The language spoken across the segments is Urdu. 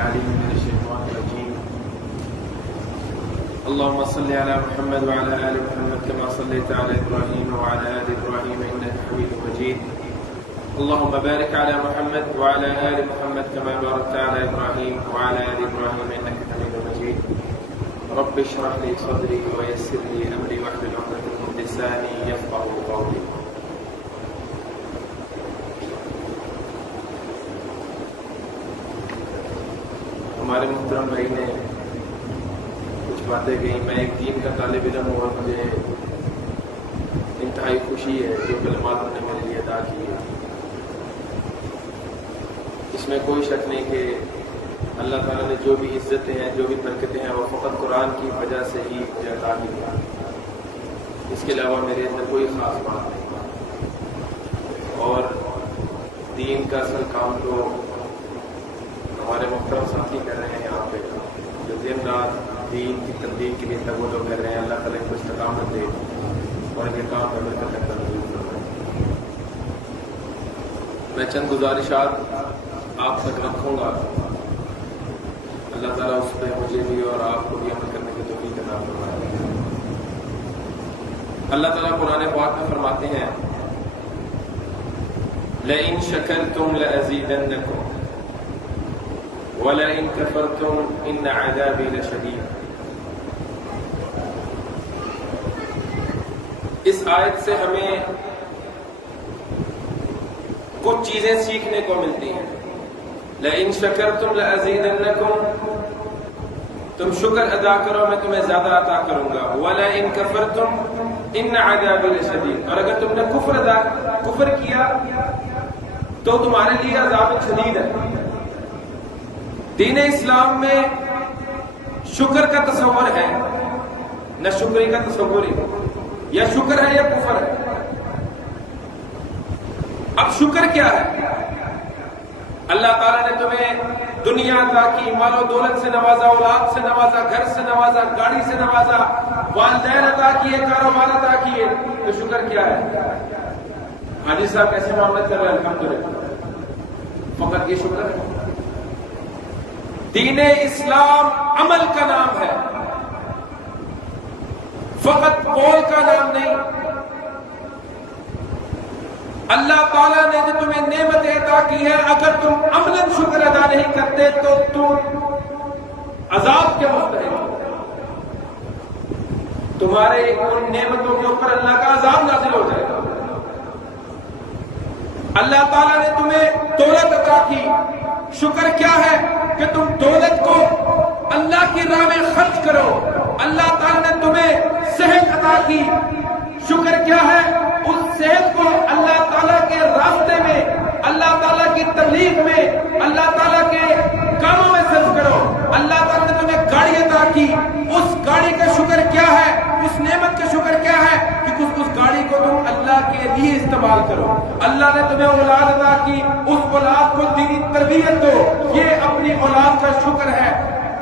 العليم من الشيطان الرجيم. اللهم صل على محمد وعلى آل محمد كما صليت على إبراهيم وعلى آل إبراهيم إنك حميد مجيد. اللهم بارك على محمد وعلى آل محمد كما باركت على إبراهيم وعلى آل إبراهيم إنك حميد مجيد. رب اشرح لي صدري ويسر لي أمري واحلل عقدة من لساني يفقهوا قولي. ہمارے محترم بھائی نے کچھ باتیں کہیں. میں ایک دین کا طالب علم ہوں اور مجھے انتہائی خوشی ہے جو کلمات انہوں نے میرے لیے ادا کیے. اس میں کوئی شک نہیں کہ اللہ تعالیٰ نے جو بھی عزتیں ہیں جو بھی برکتیں ہیں وہ فقط قرآن کی وجہ سے ہی مجھے عطا کی ہے. اس کے علاوہ میرے اندر کوئی خاص بات نہیں. اور دین کا اصل کام تو ہمارے محترم ساتھی کر رہے ہیں یہاں پہ جو دن رات دین کی تبلیغ کے لیے تگولو کر رہے ہیں. اللہ تعالیٰ کو استقامت دے اور ان کے کام میں برکت کرتا ضرور کریں. میں چند گزارشات آپ تک رکھوں گا. اللہ تعالیٰ اس پہ مجھے بھی اور آپ کو بھی عمل کرنے کی توفیق عطا فرمائے. اللہ تعالیٰ قرآن پاک میں فرماتے ہیں لَإِن شَكَرْتُمْ لَأَزِيدَنَّكُمْ وَلَئِن كَفَرْتُمْ إِنَّ عَذَابِي لَشَدِيدٌ. اس آیت سے ہمیں کچھ چیزیں سیکھنے کو ملتی ہیں. لَئِن شَكَرْتُمْ لَأَزِيدَنَّكُمْ تم شکر ادا کرو میں تمہیں زیادہ عطا کروں گا. وَلَئِن كَفَرْتُمْ إِنَّ عَذَابِي لَشَدِيدٌ اور اگر تم نے کفر کیا تو تمہارے لیے عذاب شدید ہے. دین اسلام میں شکر کا تصور ہے نہ شکری کا تصور ہے. یا شکر ہے یا کفر ہے. اب شکر کیا ہے؟ اللہ تعالیٰ نے تمہیں دنیا عطا کی, مال و دولت سے نوازا, اولاد سے نوازا, گھر سے نوازا, گاڑی سے نوازا, والدین عطا کیے, کاروبار عطا کیے. تو شکر کیا ہے؟ حاجی صاحب کیسے معاملت کر رہے ہیں؟ الحمدللہ. فقط یہ شکر ہے؟ دین اسلام عمل کا نام ہے, فقط قول کا نام نہیں. اللہ تعالیٰ نے جو تمہیں نعمت عطا کی ہے اگر تم عملاً شکر ادا نہیں کرتے تو تم عذاب کے مستحق ہو. تمہارے ان نعمتوں کے اوپر اللہ کا عذاب نازل ہو جائے گا. اللہ تعالیٰ نے تمہیں دولت عطا کی. شکر کیا ہے کہ تم دولت کو اللہ کی راہ میں خرچ کرو. اللہ تعالیٰ نے تمہیں صحت عطا کی. شکر کیا ہے؟ اس صحت کو اللہ تعالیٰ کے راستے میں, اللہ تعالیٰ کی تبلیغ میں, اللہ تعالیٰ کے کاموں میں صرف کرو. اللہ تعالیٰ نے تمہیں گاڑی عطا کی. اس گاڑی کا شکر کیا ہے؟ اس نعمت کا شکر کیا ہے کہ اس گاڑی کو تم اللہ کے لیے استعمال کرو. اللہ نے تمہیں اولاد عطا کی. اس اولاد کو دینی تربیت دو. یہ اپنی اولاد کا شکر ہے.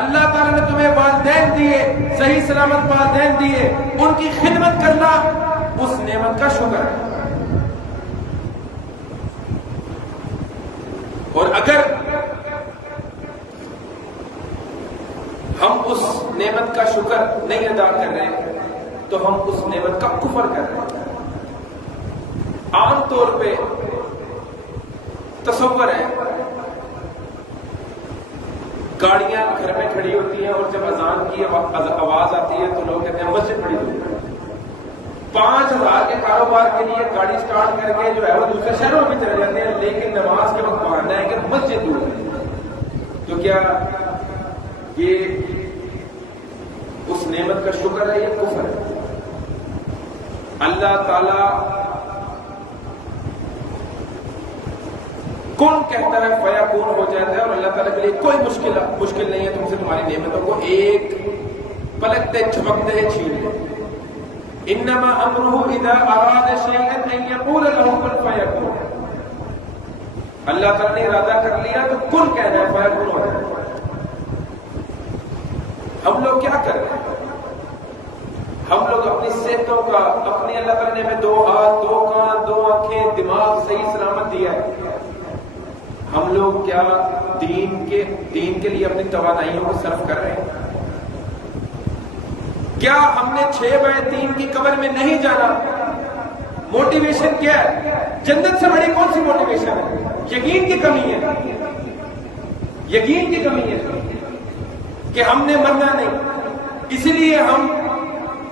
اللہ تعالیٰ نے تمہیں والدین دیے, صحیح سلامت والدین دیے, ان کی خدمت کرنا اس نعمت کا شکر ہے. اور اگر ہم اس نعمت کا شکر نہیں ادا کر رہے تو ہم اس نعمت کا کفر کر رہے ہیں. عام طور پہ تصور ہے گاڑیاں گھر میں کھڑی ہوتی ہیں اور جب اذان کی آواز آتی ہے تو لوگ کہتے ہیں مسجد کھڑی ہوئی ہے. 5,000 کے کاروبار کے لیے گاڑی سٹارٹ کر کے جو ہے وہ دوسرے شہروں میں چلے جاتے ہیں, لیکن نماز کے وقت بہانا ہے کہ مسجد دور ہے. تو کیا یہ اس نعمت کا شکر ہے یا کفر ہے؟ اللہ تعالی کون کہتا ہے فیکون ہو جاتا ہے, اور اللہ تعالیٰ کے لیے کوئی مشکل نہیں ہے تم سے تمہاری نعمتوں کو ایک پلکتے جھپکتے ہیں چھین لو. انما امرہ اذا اراد شیئا ان یقول له کن فیکون. اللہ تعالیٰ نے ارادہ کر لیا تو کن کہنا ہے, فیکون ہو جاتا ہے. ہم لوگ کیا کر رہے ہیں؟ ہم لوگ اپنی صحتوں کا, اپنی اللہ تعالیٰ نے ہمیں 2 ہاتھ, 2 کان, 2 آنکھیں, دماغ صحیح سلامت دیا ہے. ہم لوگ کیا دین کے دین کے لیے اپنی توانائیوں کو صرف کر رہے ہیں؟ کیا ہم نے 6/3 کی قبر میں نہیں جانا؟ موٹیویشن کیا ہے؟ جنت سے بڑی کون سی موٹیویشن ہے؟ یقین کی کمی ہے، یقین کی کمی ہے کہ ہم نے مرنا نہیں، اسی لیے ہم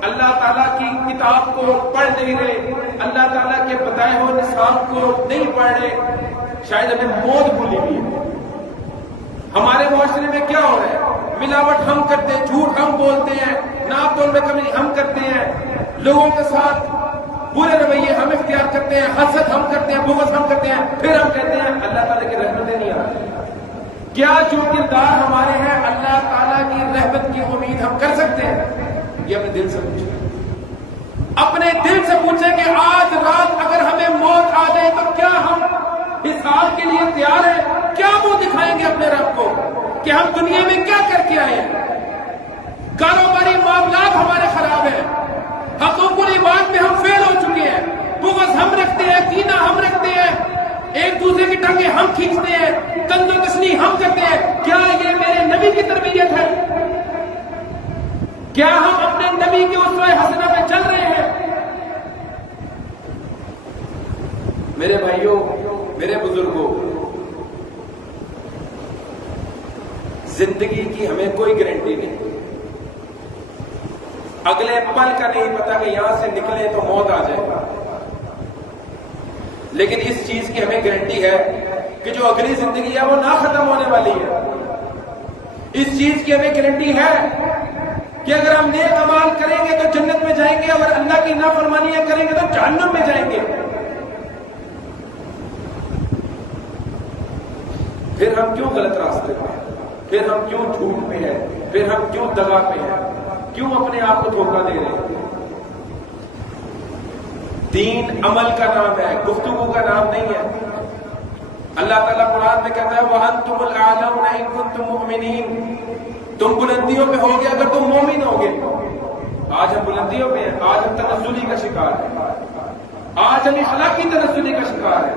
اللہ تعالیٰ کی کتاب کو پڑھ نہیں رہے، اللہ تعالیٰ کے بتائے ہوئے نصاب کو نہیں پڑھ رہے، شاید ہمیں موت بھولی ہوئی ہے۔ ہمارے معاشرے میں کیا ہو رہا ہے؟ ملاوٹ ہم کرتے ہیں، جھوٹ ہم بولتے ہیں، ناپ تول میں کمی ہم کرتے ہیں، لوگوں کے ساتھ برے رویے ہم اختیار کرتے ہیں، حسد ہم کرتے ہیں، بغض ہم کرتے ہیں، پھر ہم کہتے ہیں اللہ تعالیٰ کی رحمتیں نہیں آتی۔ کیا جو کردار ہمارے ہیں اللہ تعالیٰ کی رحمت کی امید ہم کر سکتے ہیں؟ یہ اپنے دل سے پوچھیں، اپنے دل سے پوچھیں کہ آج رات اگر ہمیں موت آ جائے تو کیا ہم حساب کے لیے تیار ہیں؟ کیا وہ دکھائیں گے اپنے رب کو کہ ہم دنیا میں کیا کر کے آئے ہیں؟ کاروباری معاملات ہمارے خراب ہیں، حقوق العباد میں ہم فیل ہو چکے ہیں، بغض ہم رکھتے ہیں، کینہ ہم رکھتے ہیں، ایک دوسرے کی ٹانگیں ہم کھینچتے ہیں، تنز و تشنیع ہم کرتے ہیں۔ کیا یہ میرے نبی کی تربیت ہے؟ کیا ہم اپنے نبی کے اسوہ حسنہ پہ چل رہے ہیں؟ میرے بھائیوں، میرے بزرگوں، زندگی کی ہمیں کوئی گارنٹی نہیں، اگلے پل کا نہیں پتا کہ یہاں سے نکلے تو موت آ جائے، لیکن اس چیز کی ہمیں گارنٹی ہے کہ جو اگلی زندگی ہے وہ نہ ختم ہونے والی ہے۔ اس چیز کی ہمیں گارنٹی ہے کہ اگر ہم نیک اعمال کریں گے تو جنت میں جائیں گے، اور اللہ کی نافرمانیاں کریں گے تو جہنم میں جائیں گے۔ پھر ہم کیوں غلط راستے پہ ہیں؟ پھر ہم کیوں جھوٹ پہ ہیں؟ پھر ہم کیوں دغا پہ ہیں؟ کیوں اپنے آپ کو دھوکہ دے رہے ہیں؟ دین عمل کا نام ہے، گفتگو کا نام نہیں ہے۔ اللہ تعالیٰ قرآن میں کہتا ہے وَأَنْتُمُ الْأَعْلَوْنَ إِن كُنتُم مُؤْمِنِينَ، تم بلندیوں پہ ہوگے اگر تم مومن ہوگے۔ آج ہم بلندیوں پہ ہیں، آج ہم تنزلی کا شکار ہیں، آج ہم اخلاقی تنزلی کا شکار ہیں،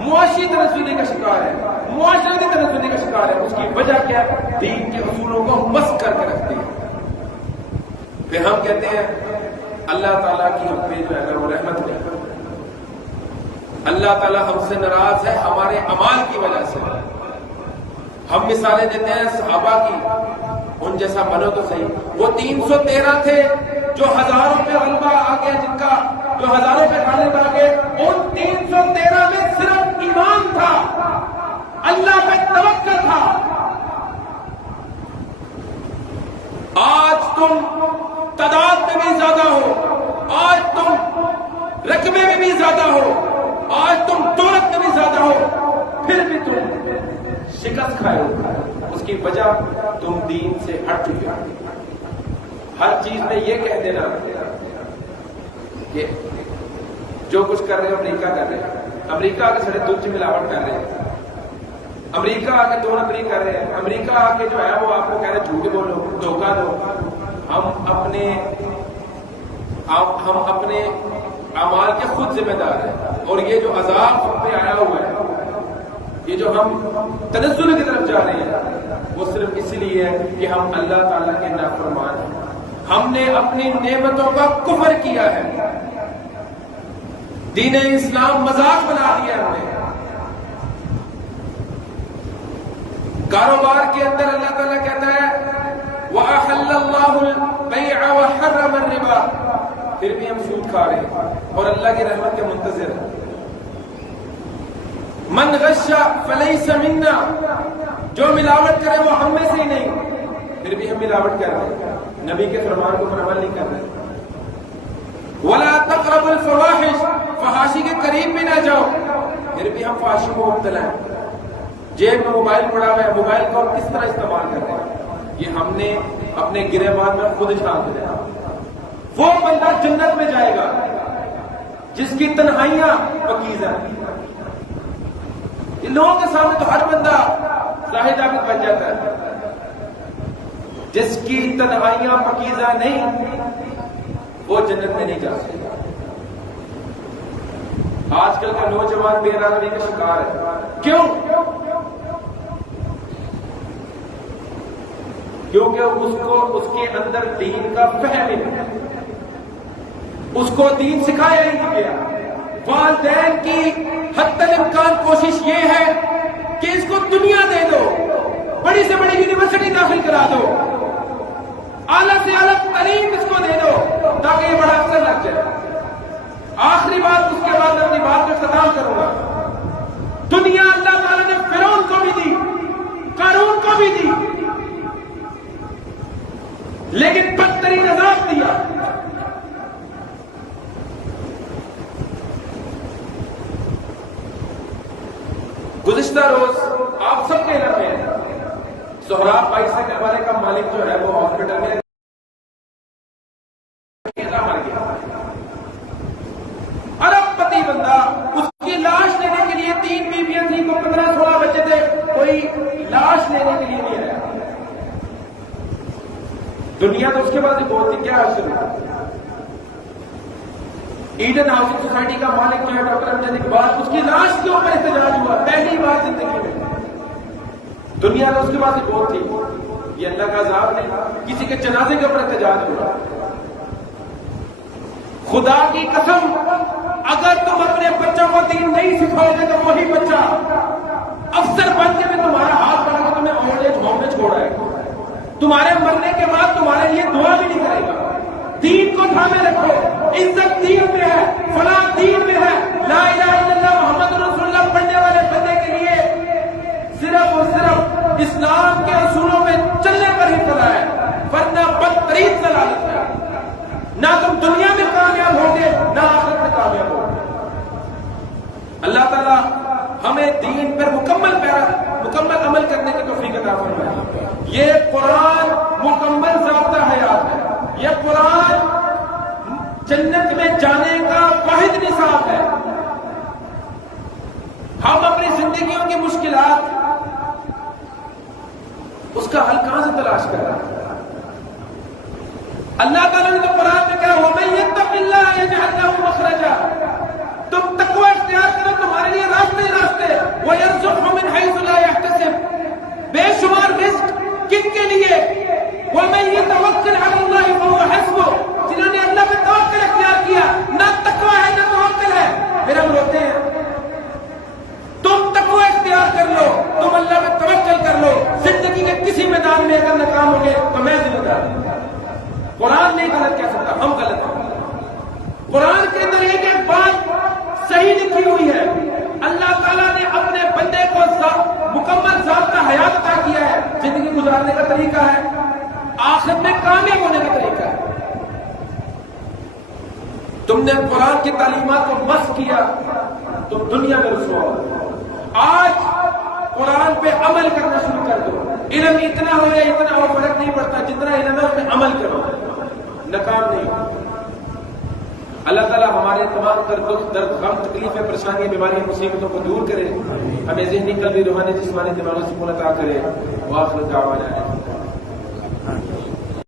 معاشی تنزلی کا شکار ہے، معاشرتی تنزلی کا شکار ہے۔ اس کی وجہ کیا ہے؟ دین کے اصولوں کو مسخ کر کے رکھتے ہیں۔ پھر ہم کہتے ہیں اللہ تعالیٰ کی ہم پہ جو ہے وہ رحمت نہیں، اللہ تعالیٰ ہم سے ناراض ہے ہمارے اعمال کی وجہ سے۔ ہم مثالیں دیتے ہیں صحابہ کی، ان جیسا بنو تو صحیح۔ وہ 313 تھے جو ہزاروں پہ غلبہ آ گیا، جن کا جو ہزاروں پہ غالب آ گئے، ان 313 میں صرف ایمان تھا، اللہ پہ توکل تھا۔ آج تم تعداد میں بھی زیادہ ہو، آج تم رقبے میں بھی زیادہ ہو، آج تم دولت میں بھی زیادہ ہو، پھر بھی تم شکست کھائے ہو۔ اس کی وجہ تم دین سے ہٹ چکے ہو۔ ہر چیز میں یہ کہہ دینا کہ جو کچھ کر رہے ہو امریکہ کر رہے ہیں، امریکہ کے سڑے دودھ سے ملاوٹ کر رہے ہیں، امریکہ آ کے 2 نمبری کر رہے ہیں، امریکہ آ کے جو ہے وہ آپ کو کہہ رہے جھوٹ بولو، دھوکہ دو۔ ہم اپنے اعمال کے خود ذمہ دار ہیں، اور یہ جو عذاب ہم پہ آیا ہوا ہے، یہ جو ہم تنزل کی طرف جا رہے ہیں، وہ صرف اس لیے ہے کہ ہم اللہ تعالیٰ کے نافرمان ہیں، ہم نے اپنی نعمتوں کا کفر کیا ہے، دین اسلام مذاق بنا دیا ہم نے۔ کاروبار کے اندر اللہ تعالیٰ کہتا ہے وَأَحَلَّ اللَّهُ الْبَيْعَ وَحَرَّمَ الرِّبَا، پھر بھی ہم سود کھا رہے ہیں اور اللہ کی رحمت کے منتظر ہیں۔ من غش فلیس منا، جو ملاوٹ کرے وہ ہم میں سے ہی نہیں، پھر بھی ہم ملاوٹ کر رہے ہیں، نبی کے فرمان کو عمل نہیں کر رہے۔ وَلَا تَقْرَبُوا الْفَوَاحِشَ، فحاشی کے قریب بھی نہ جاؤ، پھر بھی ہم فحاشی کو مبتلا ہیں۔ جیب میں موبائل پڑا ہوا ہے، موبائل کو ہم کس طرح استعمال کر رہے ہیں، یہ ہم نے اپنے گریبان میں خود جھانک دیا۔ وہ بندہ جنت میں جائے گا جس کی تنہائیاں پاکیزہ ہیں۔ ان لوگوں کے سامنے تو ہر بندہ زاہد عابد بن جاتا ہے، جس کی تنہائیاں پاکیزہ نہیں وہ جنت میں نہیں جا سکتا۔ آج کل کا نوجوان بے ارادگی کا شکار ہے، کیوں؟ کیونکہ اس کے اندر دین کا فہم ہے، اس کو دین سکھایا ہی نہیں گیا۔ والدین کی حتی الامکان کوشش یہ ہے کہ اس کو دنیا دے دو، بڑی سے بڑی یونیورسٹی داخل کرا دو، اعلیٰ سے اعلیٰ تعلیم اس کو دے دو تاکہ یہ بڑا افسر لگ جائے۔ آخری بات، اس کے بعد اپنی بات میں ختم کروں گا۔ دنیا اللہ تعالیٰ نے فرعون کو بھی دی، قارون کو بھی دی، لیکن بدترین عذاب دیا۔ گزشتہ روز آپ سب کے علم میں سہراب پیسہ کے والے کا مالک جو ہے وہ ہاسپٹل میں مر گیا، ارب پتی بندہ، اس کی لاش لینے کے لیے 3 بیویاں تھیں، کو 15-16 بچے تھے، کوئی لاش لینے کے لیے نہیں آیا۔ دنیا تو اس کے بعد بہت ہی کیا حاصل ہوا۔ ایڈن ہاؤسنگ سوسائٹی کا مالک جو ہے ڈاکٹر امجد اقبال، اس کی لاش کے اوپر احتجاج ہوا پہلی بار زندگی میں۔ دنیا تو اس کے بعد بہت تھی، یہ اللہ کا عذاب نہیں، کسی کے جنازے کے اوپر احتجاج ہوا۔ خدا کی قسم، اگر تم اپنے بچوں کو دین نہیں سکھاؤ گے تو وہی بچہ افسر بن کے بھی تمہارا ہاتھ بنا کے تمہیں اولڈ ایج ہوم میں چھوڑا ہے، تمہارے مرنے کے بعد تمہارے لیے دعا بھی نہیں کرے گا۔ دین کو تھامے رکھو، عزت دین میں ہے، فلاح دین میں ہے۔ لا الہ الا اللہ محمد رسول اللہ پڑھنے والے بندے کے لیے صرف اور صرف اسلام کے اصولوں میں چلنے پر ہی فلاح ہے، ورنہ بدترین ضلالت ہے۔ نہ تم دنیا میں کامیاب ہوگے نہ آخرت میں کامیاب ہوگے۔ اللہ تعالیٰ ہمیں دین پر مکمل عمل کرنے کی توفیق عطا فرمائے۔ یہ قرآن مکمل ضابطہ حیات ہے، یہ قرآن جنت میں جانے کا واحد نصاب ہے۔ ہم اپنی زندگیوں کی مشکلات اس کا حل کہاں سے تلاش کر رہے ہیں؟ اللہ تعالیٰ نے تو قرآن میں کہا وَمَن يَتَّقِ اللَّهَ يَجْعَلْ لَهُ مَخْرَجًا، تم تقوی اختیار کرو، تمہارے لیے راستے وَيَرْزُقْهُ مِنْ حَيْثُ لَا يَحْتَسِبُ، بے شمار رزق کن کے لیے؟ وَمَن يَتَوَكَّلْ عَلَى اللَّهِ فَهُوَ حَسْبُهُ، جنہوں نے اللہ پہ توکل اختیار کیا، نہ تقوی ہے نہ توکل ہے، پھر ہم روتے ہیں۔ تم تقوی اختیار کر لو، تم اللہ پہ توکل کر لو، زندگی کے کسی میدان میں اگر ناکام ہو گئے تو میں ذمہ دار ہوں۔ قرآن نہیں غلط کہہ سکتا، ہم غلط ہیں۔ قرآن کے اندر ایک ایک بات صحیح لکھی ہوئی ہے۔ اللہ تعالیٰ نے اپنے بندے کو مکمل ضابطہ حیات عطا کیا ہے، زندگی گزارنے کا طریقہ ہے، آخرت میں کامیاب ہونے کا طریقہ ہے۔ تم نے قرآن کی تعلیمات کو مس کیا، تم دنیا میں رسوا ہو۔ آج قرآن پہ عمل کرنا شروع کر دو۔ علم اتنا ہو یا اتنا ہو فرق نہیں پڑتا، جتنا علم ہے اس پہ عمل کرو، ناکام نہیں۔ اللہ تعالیٰ ہمارے تمام درد غم تکلیفیں پریشانیاں بیماریاں مصیبتوں کو دور کرے، ہمیں ذہنی قلبی روحانی جسمانی دماغی سکون عطا کرے۔ وآخر دعوانا